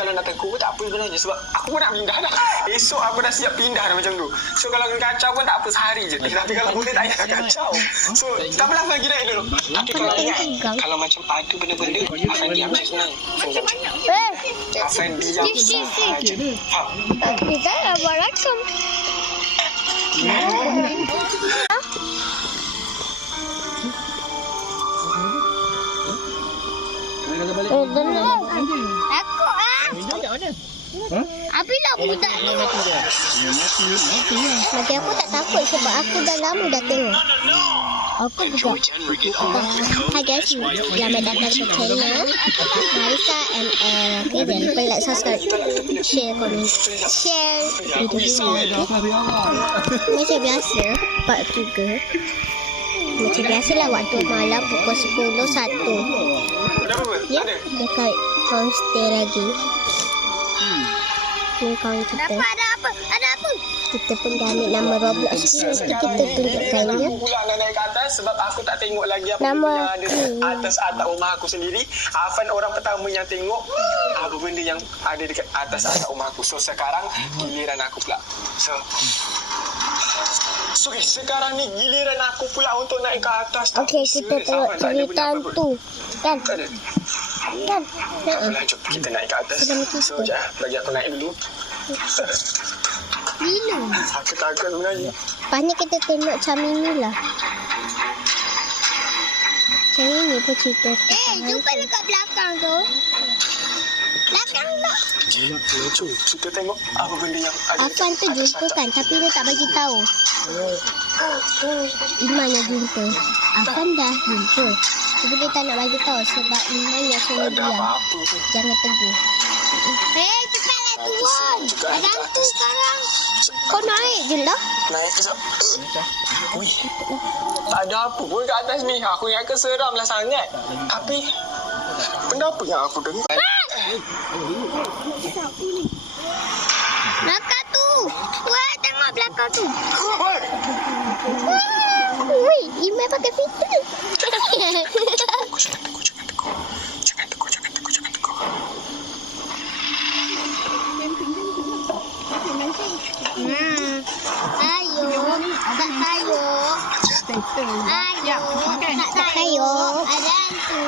kalau nak tegur tak apa sebenarnya. Sebab aku pun nak pindah dah. Esok aku dah siap pindah dah macam tu. So kalau kena kacau pun tak apa sehari je. Tapi kalau boleh tak payah kacau. So tak apalah bagi dah dulu. Tapi kalau ingat, kalau macam ada benda-benda, akan diam je sebenarnya. Akan diam sahaja. Kita dah buat rakam. Aku Abi lah budak ni. Bagi aku tak takut sebab aku dah lama dah tengok. Aku juga. Hai guys, selamat datang ke channel Marissa ML. Okay, jangan lupa like, subscribe, share, komen, share video ni. Macam biasa, part 3. Macam biasalah waktu malam pukul 10.01. Ya, dekat homestay lagi. Ni kawan kita. Ada apa? Kita pun dah ambil nama Roblox ni. Nanti kita tunjukkan ya. Aku pula nak naik ke atas sebab aku tak tengok lagi apa nama benda yang ada atas atap rumah aku sendiri. Afan orang pertama yang tengok apa benda yang ada dekat atas atap rumah aku. So sekarang giliran aku pula. So guys, sekarang ni giliran aku pula untuk naik ke atas. Okey, kita tengok cerita tu. Kan? Tak apalah, jom kita naik ke atas. So, sekejap bagi aku naik dulu. Bila? Aku takut sebenarnya. Lepas ni kita tengok macam inilah. Macam ini pun cerita. Jumpa dekat belakang tu. Belakang tak? Jom, kita tengok apa benda yang ada. Afan tu jumpa kan, tapi dia tak bagi tahu. Iman yang jumpa. Afan dah jumpa. Tapi dia tak nak bagi tahu sebab Iman yang suruh diam. Jangan tegur. Cepatlah turun. Ada hantu sekarang. Kau naik je lah. Naik ke Wih, tak ada apa pun kat atas ni. Aku ingatkan seram lah sangat. Tapi, benda apa yang aku dengar? Belakang tu. Wah, tengok belakang tu. Wih, Iman pakai filter. Jangan tegur. Ayo. Ada hantu.